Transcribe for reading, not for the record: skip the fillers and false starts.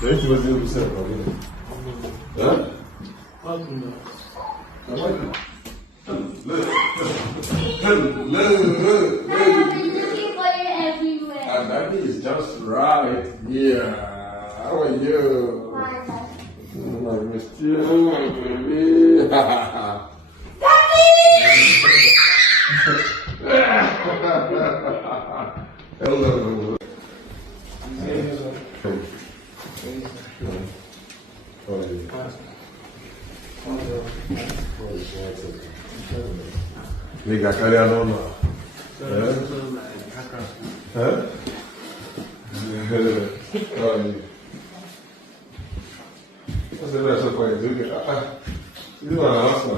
Deixa eu fazer o céu pra ver. Hã? That is just right. Yeah. How are you? I missed you, my baby. Hello. Liga a cara não. Hã? Olha. Você não é só conhecido? Isso não é nossa.